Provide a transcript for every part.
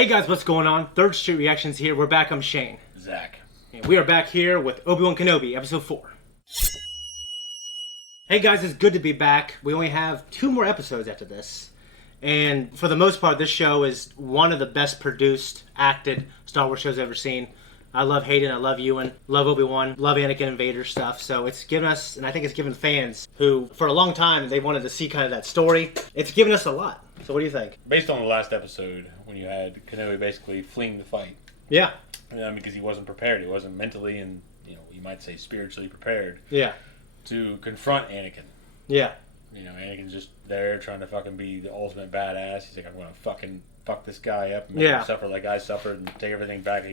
Hey guys, what's going on? Third Street Reactions here. We're back. I'm Shane. Zakk. And we are back here with Obi-Wan Kenobi, episode 4. Hey guys, it's good to be back. We only have 2 more episodes after this. And for the most part, this show is one of the best produced, acted Star Wars shows I've ever seen. I love Hayden, I love Ewan, love Obi-Wan, love Anakin and Vader stuff. So it's given us, and I think it's given fans who, for a long time, they wanted to see kind of that story. It's given us a lot. So what do you think? Based on the last episode, when you had Kenobi basically fleeing the fight. Yeah. Because he wasn't prepared. He wasn't mentally and, you might say spiritually prepared. Yeah. To confront Anakin. Yeah. Anakin's just there trying to fucking be the ultimate badass. He's like, I'm going to fucking fuck this guy up and make him suffer like I suffered and take everything back.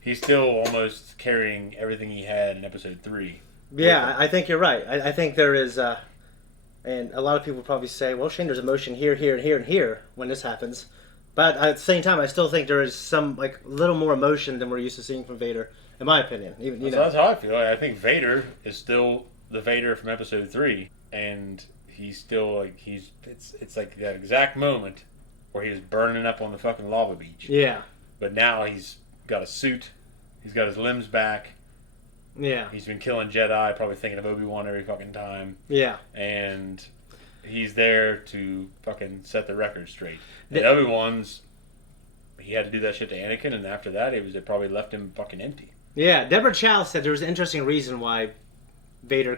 He's still almost carrying everything he had in episode 3. Yeah, I think you're right. I think there is, and a lot of people probably say, well, Shane, there's emotion here, here, and here, and here when this happens. But at the same time, I still think there is some, little more emotion than we're used to seeing from Vader, in my opinion. Even, That's how I feel. I think Vader is still the Vader from episode 3, and he's still, it's like that exact moment where he was burning up on the fucking lava beach. Yeah. But now he's got a suit, he's got his limbs back. Yeah. He's been killing Jedi, probably thinking of Obi-Wan every fucking time. Yeah. And he's there to fucking set the record straight. And Obi-Wan's, he had to do that shit to Anakin, and after that, it probably left him fucking empty. Yeah, Deborah Chow said there was an interesting reason why Vader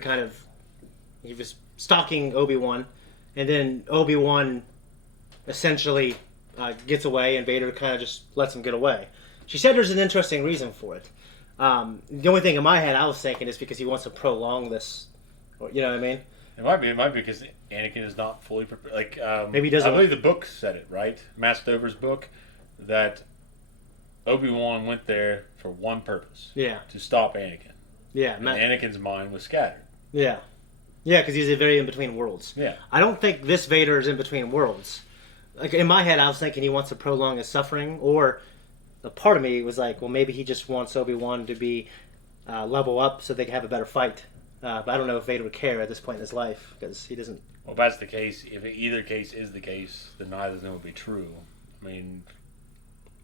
he was stalking Obi-Wan, and then Obi-Wan essentially gets away, and Vader kind of just lets him get away. She said there's an interesting reason for it. The only thing in my head I was thinking is because he wants to prolong this. You know what I mean? It might be because Anakin is not fully prepared. Maybe he doesn't. I believe the book said it, right? Matt Stover's book, that Obi-Wan went there for one purpose. Yeah. To stop Anakin. Yeah. And Anakin's mind was scattered. Yeah. Yeah, because he's very in between worlds. Yeah. I don't think this Vader is in between worlds. In my head, I was thinking he wants to prolong his suffering, or a part of me was like, well, maybe he just wants Obi-Wan to be level up so they can have a better fight. But I don't know if Vader would care at this point in his life, because he doesn't... Well, if that's the case, if either case is the case, then neither of them would be true. I mean...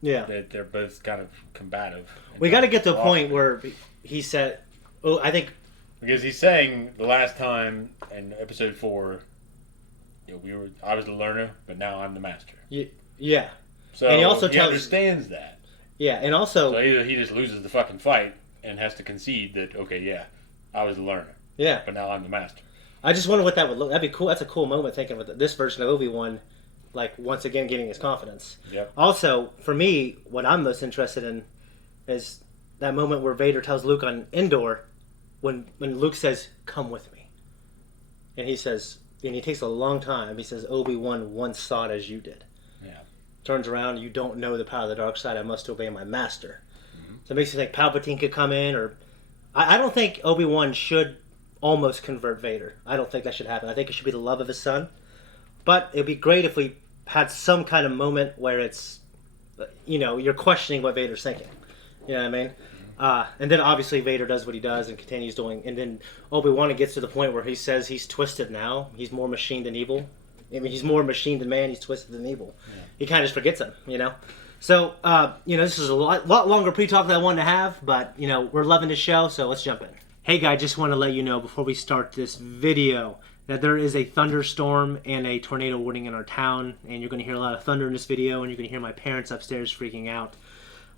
Yeah. They're both kind of combative. We got to get to a point where he said... Oh, I think... Because he's saying the last time in episode 4, I was the learner, but now I'm the master. Yeah. So and he also understands that. Yeah, and also... So either he just loses the fucking fight and has to concede that, okay, yeah, I was the learner. Yeah. But now I'm the master. I just wonder what that would look... That'd be cool. That's a cool moment thinking with this version of Obi-Wan, once again getting his confidence. Yep. Also, for me, what I'm most interested in is that moment where Vader tells Luke on Endor, when Luke says, "Come with me." And he says... And he takes a long time. He says, "Obi-Wan once thought as you did." Yeah. Turns around, "You don't know the power of the dark side. I must obey my master." Mm-hmm. So it makes you think Palpatine could come in, or... I don't think Obi-Wan should almost convert Vader. I don't think that should happen. I think it should be the love of his son. But it'd be great if we had some kind of moment where it's, you're questioning what Vader's thinking. You know what I mean? And then obviously Vader does what he does and continues doing. And then Obi-Wan gets to the point where he says he's twisted now. He's more machine than evil. I mean, he's more machine than man. He's twisted than evil. Yeah. He kind of just forgets him, So, this is a lot longer pre-talk than I wanted to have. But, we're loving the show, so let's jump in. Hey, guys, just want to let you know before we start this video that there is a thunderstorm and a tornado warning in our town. And you're going to hear a lot of thunder in this video. And you're going to hear my parents upstairs freaking out.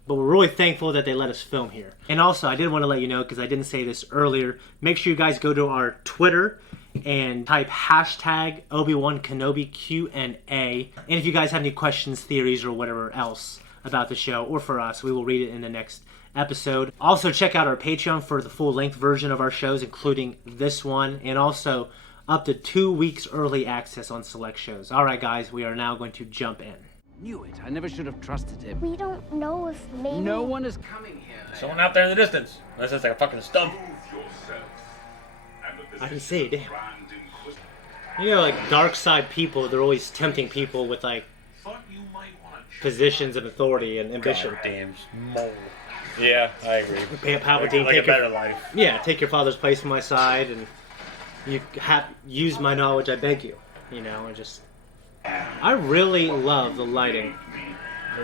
But we're really thankful that they let us film here. And also, I did want to let you know, because I didn't say this earlier, make sure you guys go to our Twitter and type hashtag Obi-Wan Kenobi Q&A. And if you guys have any questions, theories, or whatever else about the show, or for us, we will read it in the next episode. Also, check out our Patreon for the full-length version of our shows, including this one, and also up to 2 weeks early access on select shows. All right, guys, we are now going to jump in. Knew it. I never should have trusted him. We don't know if maybe... No one is coming here. Someone out there in the distance. Unless it's like a fucking stump. I can see, damn. Dark side people, they're always tempting people with, positions of authority and ambition. Goddamn mole. Yeah, I agree. Palpatine, like a better life. Yeah, take your father's place on my side, and you use my knowledge, I beg you. I really love the lighting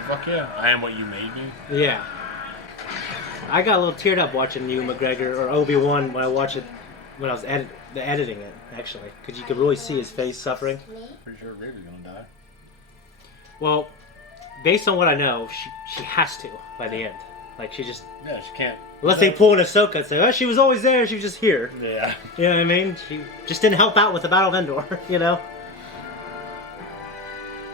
fuck yeah. I am what you made me. Yeah. I got a little teared up watching Ewan McGregor or Obi-Wan when I watched it, when I was editing it, actually. Because you could really see his face suffering. Pretty sure Vader's gonna die. Well, based on what I know, she has to by the end. Like, she just... Yeah, she can't... Unless they pull an Ahsoka and say, oh, she was always there, she was just here. Yeah. You know what I mean? She just didn't help out with the Battle of Endor, you know?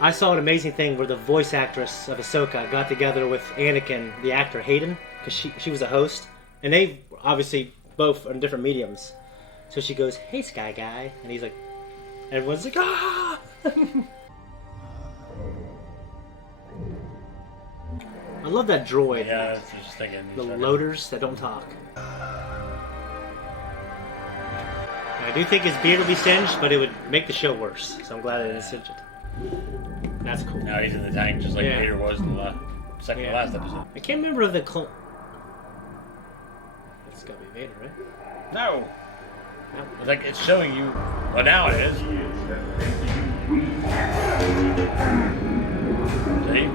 I saw an amazing thing where the voice actress of Ahsoka got together with Anakin, the actor Hayden, because she was a host, and they obviously both on different mediums. So she goes, "Hey, Sky Guy," and he's like, everyone's like, "Ah!" I love that droid. Yeah, I was just thinking. The loaders that don't talk. I do think his beard will be singed, but it would make the show worse. So I'm glad I didn't singe it. That's cool. Now he's in the tank just like Vader was in the second to last episode. I can't remember the clone. It's gotta be Vader, right? No. It's like it's showing you. Well, now it is. See?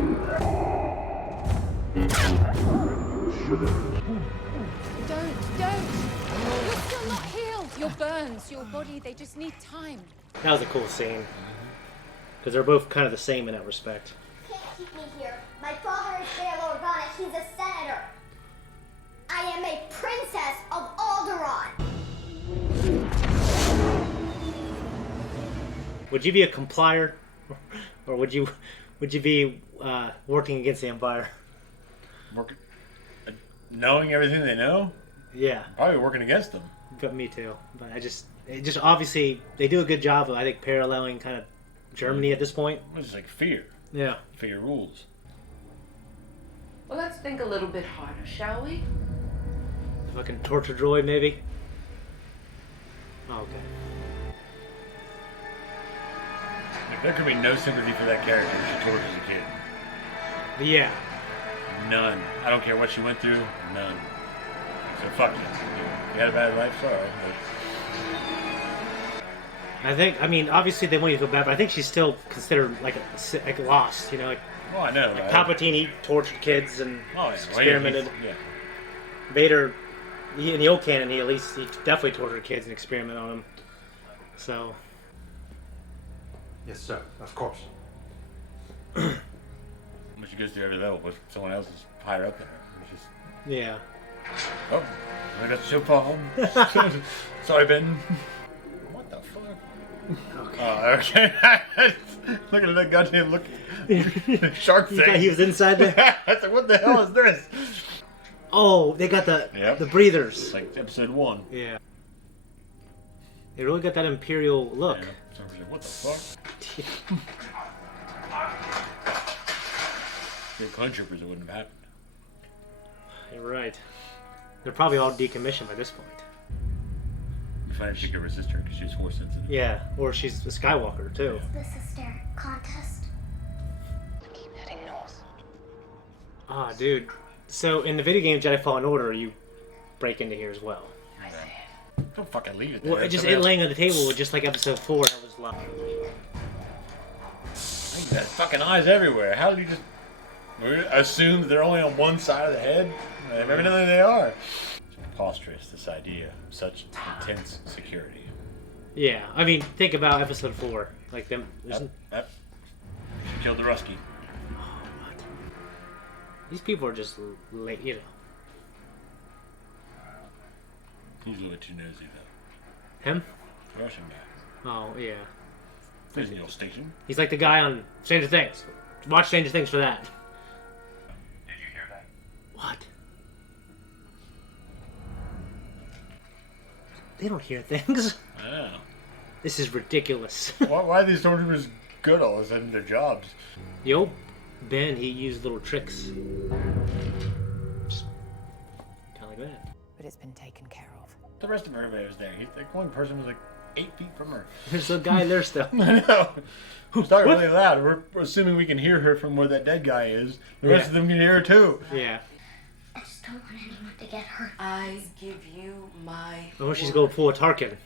Don't. You're still not healed. Your burns, your body, they just need time. That was a cool scene. Because they're both kind of the same in that respect. You can't keep me here. My father is Bail Organa. He's a senator. I am a princess of Alderaan. Would you be a complier? Or would you be working against the Empire? Knowing everything they know? Yeah. Probably working against them. But me too. But it just obviously, they do a good job of, I think, paralleling kind of Germany at this point. It's like fear. Yeah. Fear rules. Well, let's think a little bit harder, shall we? Fucking torture droid, maybe? Oh, okay. Like, there could be no sympathy for that character if she tortures a kid. Yeah. None. I don't care what she went through. None. So fuck you. You had a bad life, sorry. I mean, obviously they want you to feel bad, but I think she's still considered like lost, you know? Like, well, I know. Like Palpatine, he tortured kids and experimented. Yeah. Vader, in the old canon, he definitely tortured kids and experimented on them. So. Yes, sir. Of course. When she goes through every level, but someone else is higher up than her. It's just... Yeah. Oh, I got so far. Sorry, Ben. What the fuck? Okay. Oh, okay. Look at that goddamn shark thing. He was inside there. I was like, what the hell is this? Oh, they got the breathers. It's like episode 1. Yeah. They really got that Imperial look. Yeah. So I was like, what the fuck? Your clone troopers, it wouldn't have happened. You're right. They're probably all decommissioned by this point. You find she could resist her because she's force sensitive. Yeah, or she's a Skywalker too. The sister contest. Keep heading north. Ah, dude. So in the video game Jedi Fallen Order, you break into here as well. I see. Don't fucking leave it there. Well, it laying on the table, just like Episode 4. That was locked. That fucking eyes everywhere. How did you just assume that they're only on one side of the head? Evidently they are. It's preposterous, this idea of such intense security. Yeah, I mean, think about Episode 4. Like them. Yep. She killed the Rusky. Oh, what? These people are just late, you know. He's a little bit too nosy, though. Him? The Russian guy. Oh, yeah. He's in the old station. He's like the guy on Stranger Things. Watch Stranger Things for that. Did you hear that? What? They don't hear things. I know. This is ridiculous. Why are these stormtroopers good all of a sudden at their jobs? Yo, Ben, he used little tricks. Just kind of like that. But it's been taken care of. The rest of everybody was there. Like one person was like 8 feet from her. There's a guy there still. I know. She's talking really loud. We're assuming we can hear her from where that dead guy is. The rest of them can hear her too. Yeah. I just don't want anyone to get hurt. I give you my. Oh, she's going to pull a Tarkin.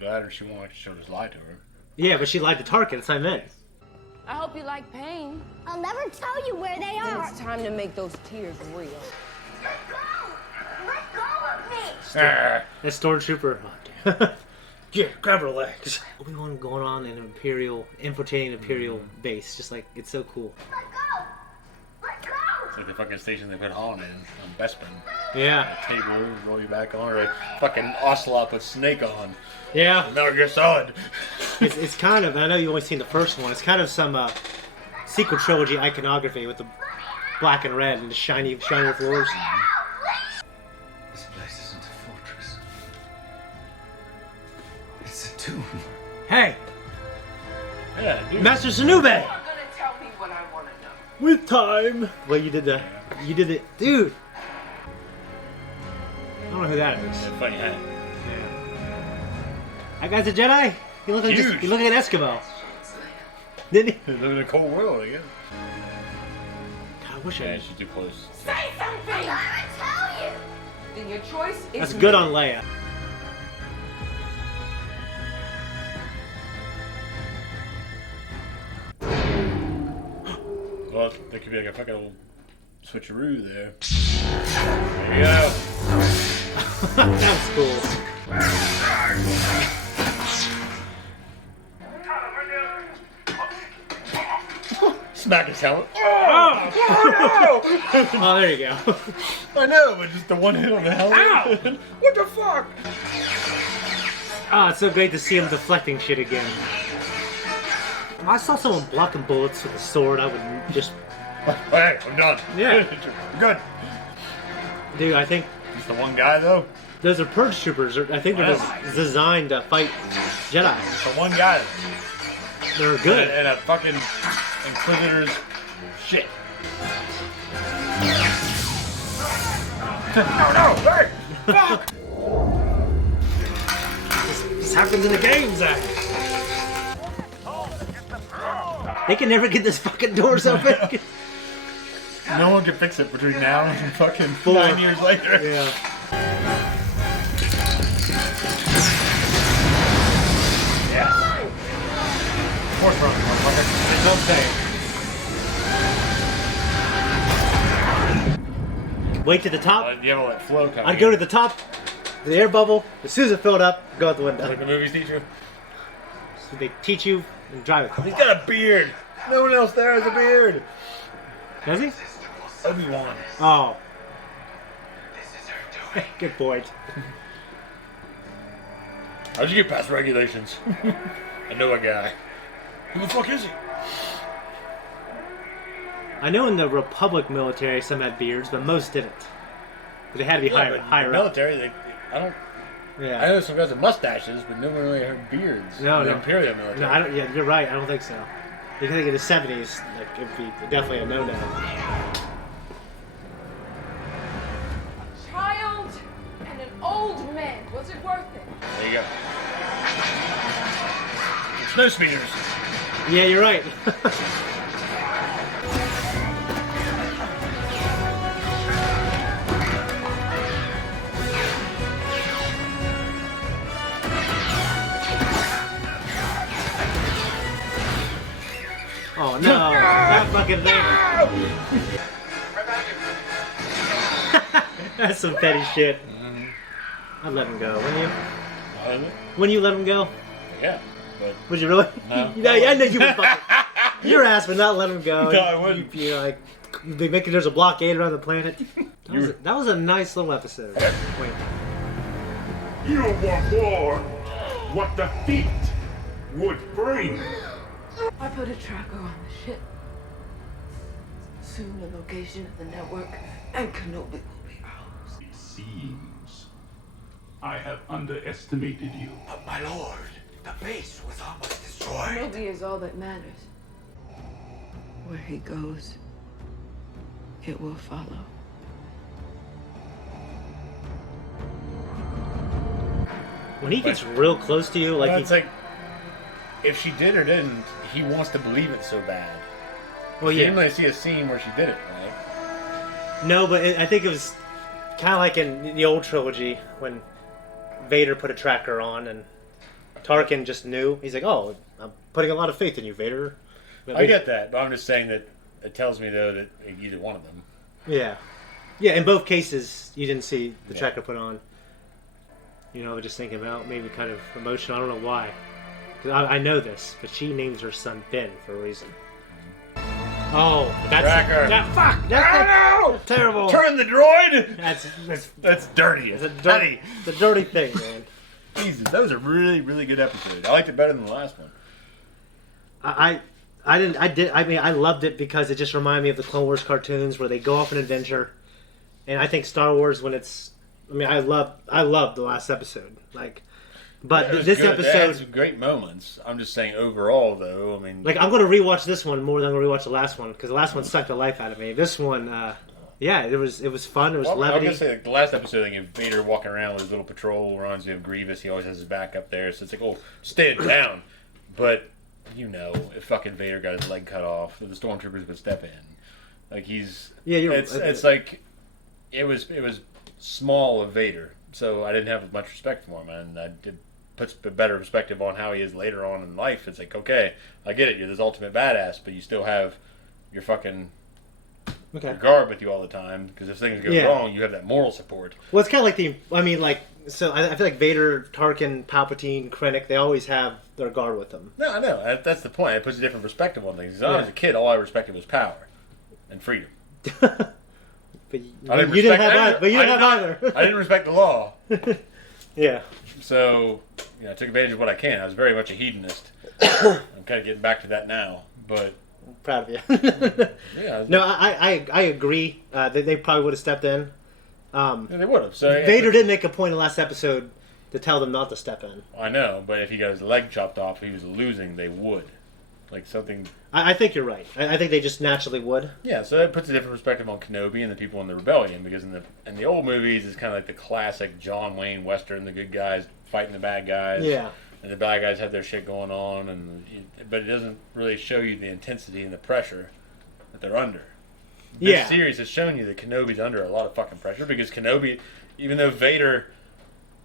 That or she won't. She'll just lie to her. Yeah, but she lied to Tarkin. That's what I meant. I hope you like pain. I'll never tell you where they Then are. it's time to make those tears real. Let go! Let go of me! Ah. That stormtrooper. Oh, damn. Yeah, grab her legs. Obi-Wan going on an infiltrating Imperial base. Just like, it's so cool. Let go! Let go! It's like the fucking station they put Han in on Bespin. Yeah. Table, roll you back on, or a fucking Ocelot put Snake on. Yeah. Metal Gear Solid. It's kind of, I know you've only seen the first one, it's kind of some sequel trilogy iconography with the black and red and the shiny floors. This place isn't a fortress. It's a tomb. Hey, Yeah, dude. Master Sanube! You're gonna tell me what I want to know. With time! Well, you did it. Dude! I don't know who that is. Yeah, funny hat. That guy's a Jedi? You look like Huge. you look like an Eskimo. Didn't he? They live in a cold world, I guess. God, I wish Yeah, I... she's too close. Say something! I'm gonna tell you! Then your choice is That's good made. on Leia. Well, there could be like a fucking little switcheroo there. There you go. That was cool. Smack his helmet. Oh, there you go. I know, but just the one hit on the helmet. Ow! What the fuck? Oh, it's so great to see him deflecting shit again. If I saw someone blocking bullets with a sword, I would just... Hey, I'm done. Yeah. Good. Dude, I think Just the one guy, though. those are purge troopers. I think they're just designed to fight Jedi. The one guy. They're good. And a fucking Inquisitor's shit. No, hey! Fuck! This happens in the game, Zakk. They can never get this fucking doors open. No one can fix it between now and fucking 4 9 years later. Yeah. Force run, motherfucker. Don't say. Wait to the top. You have all that flow coming. I'd go to the top, the air bubble. As soon as it filled up, go out the window. Like the movies teach you. So they teach you and drive it. He's got a beard. No one else there has a beard. Does he? Obi-Wan. Oh. Good point. How'd you get past regulations? I know a guy. Who the fuck is he? I know in the Republic military some had beards, but most didn't. But they had to be higher but up. military, I don't. I Yeah. know some guys with mustaches, but no one really had beards. No, in the no. Imperial military. No, I don't. Yeah, you're right. I don't think so. You think in the '70s, like it'd be definitely a no-no. Child and an old man. Was it worth it? There you go. Snow speeders. Yeah, you're right. Oh no, that fucking thing. That's some petty shit. I'd let him go, wouldn't you? Wouldn't you let him go? Yeah, but Would you really? No. Yeah, I know you would fucking... Your ass would not let him go. No, I wouldn't. You're like, they make it, there's a blockade around the planet. That was a nice little episode. Wait. You were born what defeat would bring. I put a tracker on the ship. Soon the location of the network and Kenobi will be ours. It seems I have underestimated you. But my lord, the base was almost destroyed. Kenobi is all that matters. Where he goes, it will follow. When he gets real close to you, like it's like if she did or didn't, he wants to believe it so bad. well, You yeah, didn't really see a scene where she did it, right? no, but I think it was kind of like in the old trilogy when Vader put a tracker on and Tarkin just knew. He's like, "Oh, I'm putting a lot of faith in you, Vader." I get that, but I'm just saying that it tells me though that either one of them. Yeah. Yeah, in both cases, you didn't see the tracker put on. You know, just thinking about maybe kind of emotional. I don't know why. 'Cause I know this, but she names her son Ben for a reason. Oh, that's Tracker. fuck! That's terrible. Turn the droid. That's dirty. It's a dirty thing, man. Jesus, that was a really, really good episode. I liked it better than the last one. I mean, I loved it because it just reminded me of the Clone Wars cartoons where they go off an adventure, and I think Star Wars when it's. I mean, I love the last episode, like, but this good. It had episode, some great moments. I'm just saying overall, though. I mean, like, I'm going to rewatch this one more than I'm going to rewatch the last one because the last one sucked the life out of me. This one, yeah, it was fun. It was levity. I was gonna say like, the last episode, like, if Vader walking around with his little patrol runs, you have Grievous. He always has his back up there, so it's like, oh, stand down. But you know, if fucking Vader got his leg cut off, the stormtroopers would step in. Like he's it's like it was small of Vader, so I didn't have much respect for him, and I did puts a better perspective on how he is later on in life. It's like, okay, I get it, you're this ultimate badass, but you still have your fucking your guard with you all the time, because if things go wrong, you have that moral support. Well, it's kind of like so I feel like Vader, Tarkin, Palpatine, Krennic, they always have their guard with them. No, I know. That's the point. It puts a different perspective on things. When I was a kid, all I respected was power and freedom. But you didn't have either. I didn't respect the law. Yeah. So, I took advantage of what I can. I was very much a hedonist. I'm kind of getting back to that now, but I'm proud of you. Yeah. No, I agree. They probably would have stepped in. Yeah, they would have. So Vader did make a point in the last episode to tell them not to step in. I know, but if he got his leg chopped off, if he was losing, they would. Like something. I think you're right. I think they just naturally would. Yeah, so that puts a different perspective on Kenobi and the people in the rebellion, because in the old movies, it's kind of like the classic John Wayne Western, the good guys fighting the bad guys. Yeah. And the bad guys have their shit going on, but it doesn't really show you the intensity and the pressure that they're under. This series has shown you that Kenobi's under a lot of fucking pressure, because Kenobi, even though Vader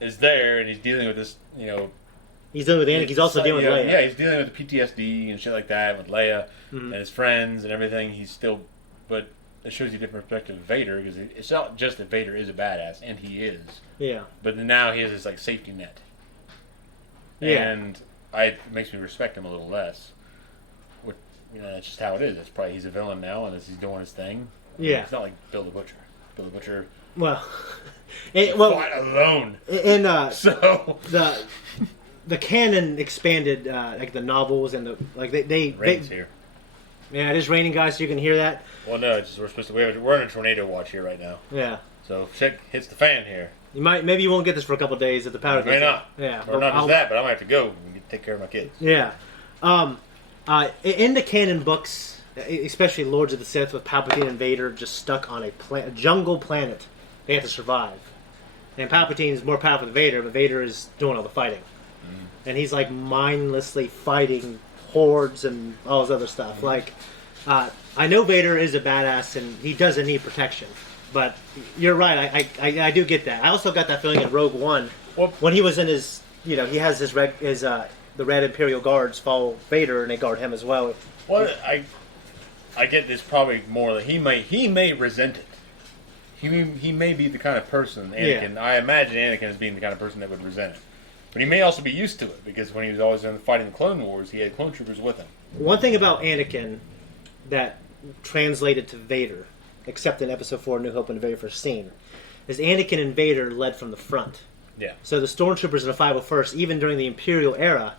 is there and he's dealing with this, he's dealing with Anakin. He's also dealing with Leia. Yeah, he's dealing with PTSD and shit like that with Leia and his friends and everything. He's still, but it shows you a different perspective of Vader, because it's not just that Vader is a badass, and he is. Yeah. But now he has this like safety net. Yeah. And it makes me respect him a little less. Which, that's just how it is. It's probably he's a villain now, and he's doing his thing. It's not like Bill the Butcher. Bill the Butcher. Well, fight alone. And so the canon expanded, like the novels and rain's here. Yeah, it is raining, guys. So you can hear that. Well, no, it's just we're in a tornado watch here right now. Yeah. So shit hits the fan here. Maybe you won't get this for a couple of days if the power goes May not. Yeah. Or not just that, but I might have to go and take care of my kids. Yeah. In the canon books, especially Lords of the Sith, with Palpatine and Vader just stuck on a jungle planet, they have to survive. And Palpatine is more powerful than Vader, but Vader is doing all the fighting. And he's like mindlessly fighting hordes and all this other stuff. Like, I know Vader is a badass and he doesn't need protection, but you're right. I do get that. I also got that feeling in Rogue One when he was in his, he has the Red Imperial Guards follow Vader and they guard him as well. Well, I get this probably more that he may resent it. He may be the kind of person, Anakin. I imagine Anakin as being the kind of person that would resent it. But he may also be used to it, because when he was always fighting the Clone Wars, he had clone troopers with him. One thing about Anakin that translated to Vader, except in Episode 4, New Hope, and the very first scene, is Anakin and Vader led from the front. Yeah. So the stormtroopers in the 501st, even during the Imperial era,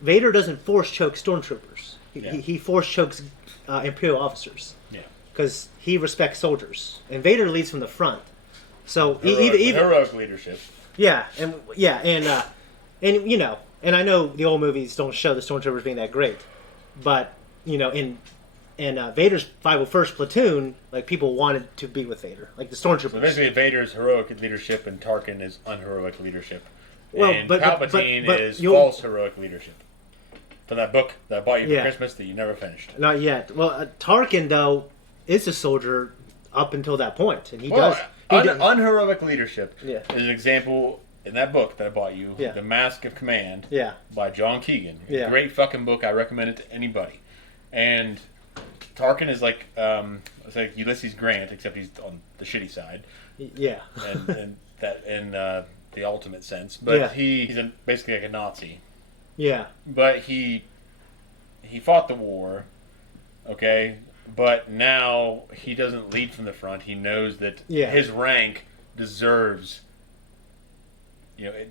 Vader doesn't force choke stormtroopers. He force chokes Imperial officers. Yeah. Because he respects soldiers, and Vader leads from the front. So heroic leadership. Yeah, and I know the old movies don't show the stormtroopers being that great, but in Vader's 501st platoon, like, people wanted to be with Vader, like the stormtroopers. So basically, Vader's heroic leadership and Tarkin is unheroic leadership. Well, and but Palpatine is false heroic leadership. From that book that I bought you for Christmas that you never finished. Not yet. Well, Tarkin though is a soldier up until that point, and he does. Unheroic leadership is an example in that book that I bought you, Yeah. The Mask of Command, Yeah. by John Keegan. Yeah. Great fucking book. I recommend it to anybody. And Tarkin is like it's like Ulysses Grant, except he's on the shitty side. Yeah. and that in the ultimate sense, but Yeah. he's basically like a Nazi. Yeah. But he fought the war, okay. But now he doesn't lead from the front. He knows that his rank deserves,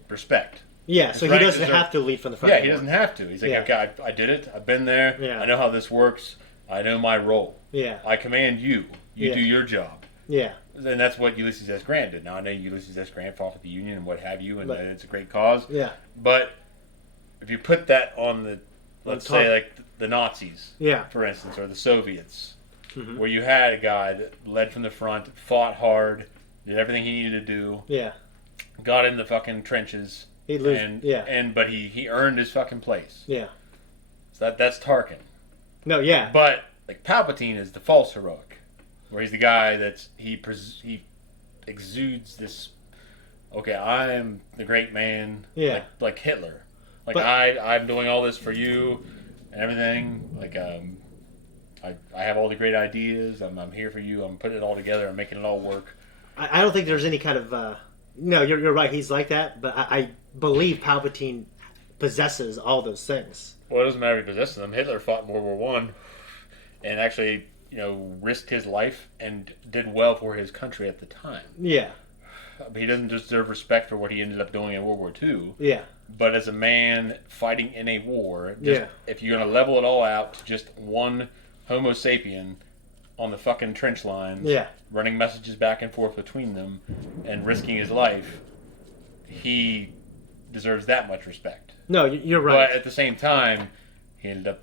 respect. Yeah, His so he rank doesn't have to lead from the front. Yeah, anymore. he doesn't have to. He's like, okay, I did it. I've been there. Yeah. I know how this works. I know my role. Yeah. I command you. You do your job. Yeah. And that's what Ulysses S. Grant did. Now, I know Ulysses S. Grant fought for the Union and what have you, and it's a great cause. Yeah. But if you put that on the, let's say, like the Nazis, for instance, or the Soviets, where you had a guy that led from the front, fought hard, did everything he needed to do, got in the fucking trenches, he'd lose. But he earned his fucking place. Yeah. So that's Tarkin. No, yeah. But like Palpatine is the false heroic, where he's the guy that's he exudes this. Okay, I'm the great man. Yeah. Like Hitler. Like I'm doing all this for you and everything. Like I have all the great ideas. I'm here for you. I'm putting it all together. I'm making it all work. I don't think there's any kind of. No, you're right. He's like that, but I believe Palpatine possesses all those things. Well, it doesn't matter if he possesses them. Hitler fought in World War One, and actually, risked his life and did well for his country at the time. Yeah. But he doesn't deserve respect for what he ended up doing in World War II. Yeah. But as a man fighting in a war, if you're going to level it all out to just one Homo sapien on the fucking trench lines, running messages back and forth between them, and risking his life, he deserves that much respect. No, you're right. But at the same time, he ended up,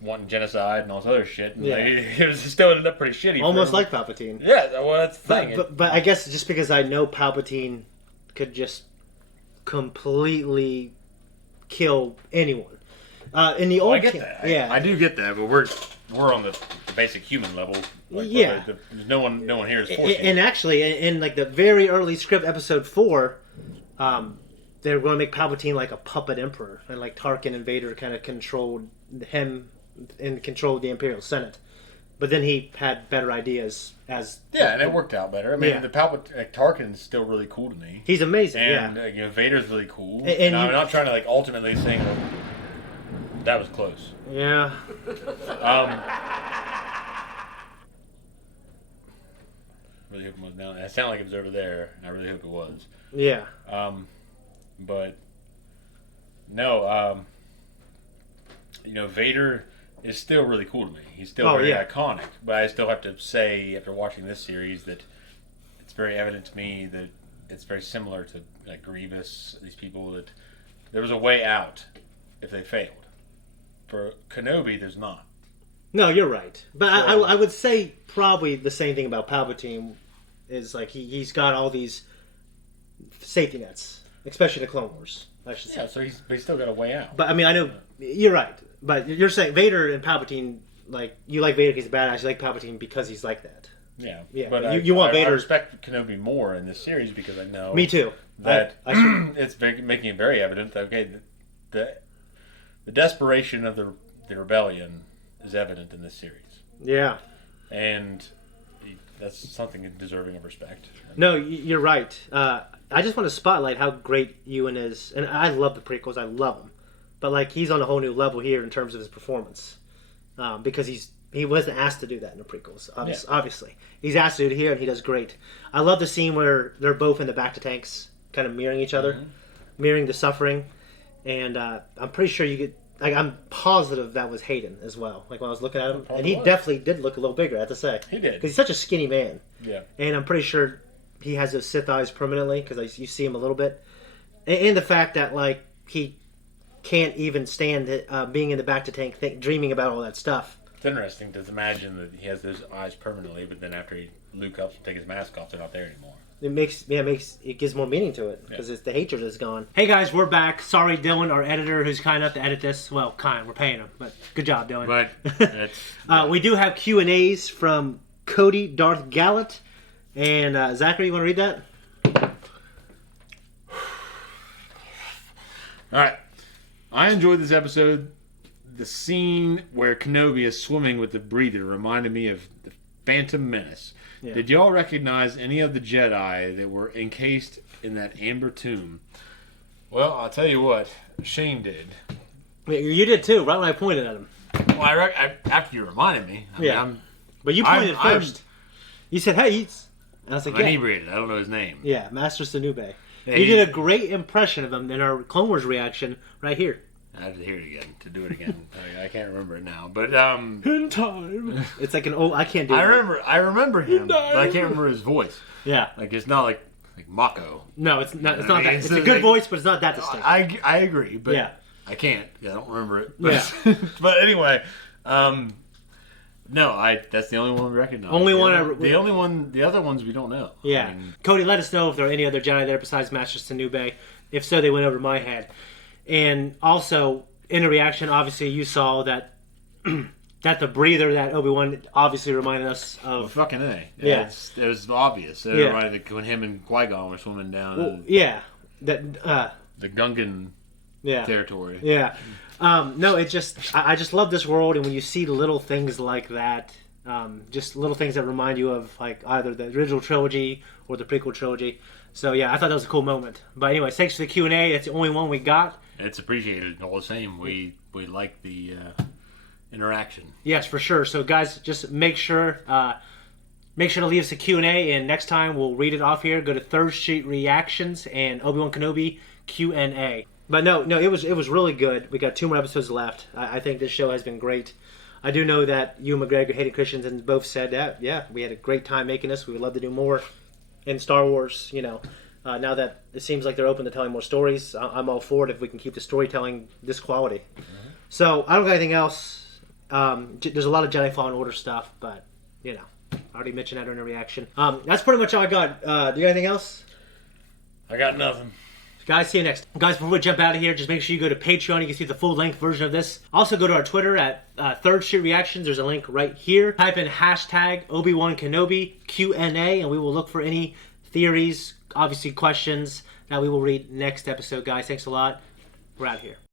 wanting genocide and all this other shit. And it still ended up pretty shitty. Almost like Palpatine. Yeah, well, that's the thing. But I guess just because I know Palpatine could just completely kill anyone. In the old, I get that. Yeah, I do get that. But we're on the basic human level. Like, no one here is forced. And actually, in like the very early script, episode 4, they're going to make Palpatine like a puppet emperor, and like Tarkin and Vader kind of controlled him and controlled the Imperial Senate. But then he had better ideas as and it worked out better. I mean, the Tarkin's still really cool to me. He's amazing. And Vader's really cool. And I'm not trying to like ultimately saying that was close. Yeah. Really hope it was down. It sounded like it was over there, and I really hope it was. Yeah. But no. Vader is still really cool to me. He's still very iconic. But I still have to say, after watching this series, that it's very evident to me that it's very similar to like Grievous. These people that there was a way out if they failed. For Kenobi, there's not. No, you're right. But I would say probably the same thing about Palpatine is like he's got all these safety nets, especially the Clone Wars, I should say. Yeah, so he's still got a way out. But I mean, I know you're right. But you're saying Vader and Palpatine, like you like Vader because he's badass. You like Palpatine because he's like that. Yeah. But you want Vader. I respect Kenobi more in this series because I know. Me too. That it's making it very evident that the desperation of the rebellion is evident in this series. Yeah. And that's something deserving of respect. No, you're right. I just want to spotlight how great Ewan is, and I love the prequels. I love them, but like he's on a whole new level here in terms of his performance, because he wasn't asked to do that in the prequels. Obviously, he's asked to do it here, and he does great. I love the scene where they're both in the back to tanks, kind of mirroring each other, mirroring the suffering, and I'm pretty sure you get. Like, I'm positive that was Hayden as well. Like when I was looking at him, and he definitely did look a little bigger. I have to say, he did because he's such a skinny man. Yeah, and I'm pretty sure he has those Sith eyes permanently because you see him a little bit, and the fact that like he can't even stand being in the back to tank, dreaming about all that stuff. It's interesting to imagine that he has those eyes permanently, but then after Luke helps him take his mask off, they're not there anymore. It gives more meaning to it because the hatred is gone. Hey guys, we're back. Sorry, Dylan, our editor, who's kind enough to edit this. Well, we're paying him, but good job, Dylan. But we do have Q&As from Cody Darth Gallant and Zachary. You want to read that? All right. I enjoyed this episode. The scene where Kenobi is swimming with the breather reminded me of the Phantom Menace. Yeah. Did y'all recognize any of the Jedi that were encased in that amber tomb? Well, I'll tell you what. Shane did. You did too, right when I pointed at him. Well, after you reminded me. I mean, but you pointed first. You said, hey, he's... And I was like, yeah. Inebriated. I don't know his name. Yeah, Master Sanube. Yeah, you did a great impression of him in our Clone Wars reaction right here. I have to hear it again, to do it again. I can't remember it now. But, in time. It's like an old... I can't do it. I remember him, but I can't remember his voice. Yeah. Like, it's not like Mako. No, it's not. It's not that. It's a good voice, but it's not that distinct. I agree, but yeah. I can't. I don't remember it. But, yeah. But anyway, no, that's the only one we recognize. The other ones we don't know. Yeah. I mean, Cody, let us know if there are any other Jedi there besides Master Sanube. If so, they went over my head. And also, in the reaction, obviously, you saw that that the breather that Obi-Wan obviously reminded us of. Well, fucking A. Yeah. It was obvious. It reminded when him and Qui-Gon were swimming down. Well, yeah. The Gungan territory. Yeah. No, it just... I just love this world, and when you see little things like that, just little things that remind you of like either the original trilogy or the prequel trilogy. So, yeah, I thought that was a cool moment. But anyway, thanks for the Q&A. That's the only one we got. It's appreciated all the same. We like the interaction. Yes, for sure. So, guys, just make sure to leave us a Q&A, and next time we'll read it off here. Go to Third Street Reactions and Obi-Wan Kenobi Q&A. But no, it was really good. We got 2 more episodes left. I think this show has been great. I do know that you and McGregor, Hayden Christensen, both said that, yeah, we had a great time making this. We would love to do more in Star Wars, now that it seems like they're open to telling more stories. I'm all for it if we can keep the storytelling this quality. Mm-hmm. So, I don't got anything else. There's a lot of Jedi Fallen Order stuff, but, I already mentioned that during the reaction. That's pretty much all I got. Do you got anything else? I got nothing. Guys, see you next. Guys, before we jump out of here, just make sure you go to Patreon. You can see the full-length version of this. Also, go to our Twitter at Third Street Reactions. There's a link right here. Type in hashtag Obi-Wan Kenobi Q&A, and we will look for any theories, obviously questions, that we will read next episode. Guys, thanks a lot. We're out of here.